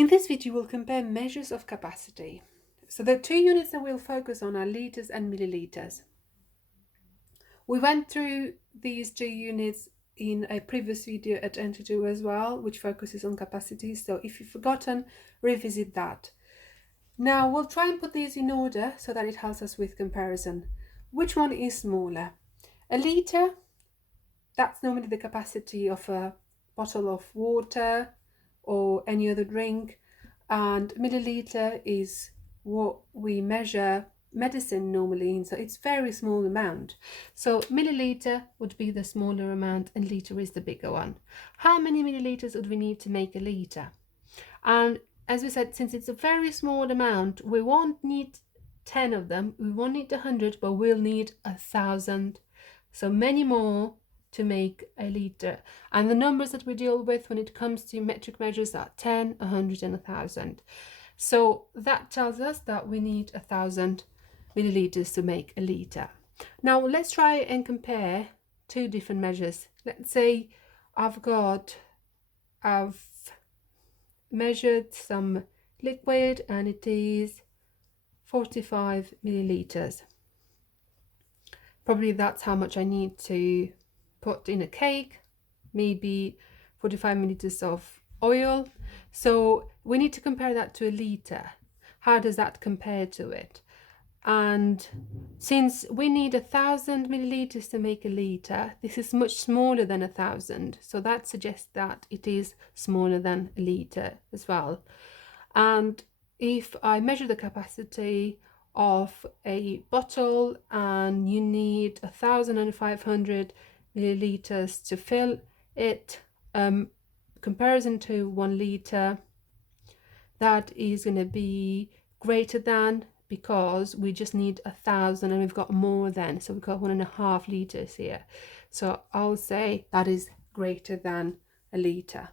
In this video, we'll compare measures of capacity. So the two units that we'll focus on are litres and milliliters. We went through these two units in a previous video at Entry 2 as well, which focuses on capacity. So if you've forgotten, revisit that. Now we'll try and put these in order so that it helps us with comparison. Which one is smaller? A litre, that's normally the capacity of a bottle of water or any other drink, and milliliter is what we measure medicine normally in, so it's very small amount. So milliliter would be the smaller amount and liter is the bigger one. How many milliliters would we need to make a liter? And as we said, since it's a very small amount, we won't need 10 of them, we won't need 100, but we'll need 1,000, so many more to make a liter. And the numbers that we deal with when it comes to metric measures are 10, 100 and 1,000. So that tells us that we need 1,000 milliliters to make a liter. Now let's try and compare two different measures. Let's say I've measured some liquid and it is 45 milliliters. Probably that's how much I need to put in a cake, maybe 45 milliliters of oil. So we need to compare that to a liter. How does that compare to it? And since we need 1,000 milliliters to make a liter, this is much smaller than 1,000. So that suggests that it is smaller than a liter as well. And if I measure the capacity of a bottle and you need 1,500 milliliters to fill it, comparison to 1 liter, that is going to be greater than, because we just need 1,000 and we've got more than, so we've got 1.5 liters here. So I'll say that is greater than a liter.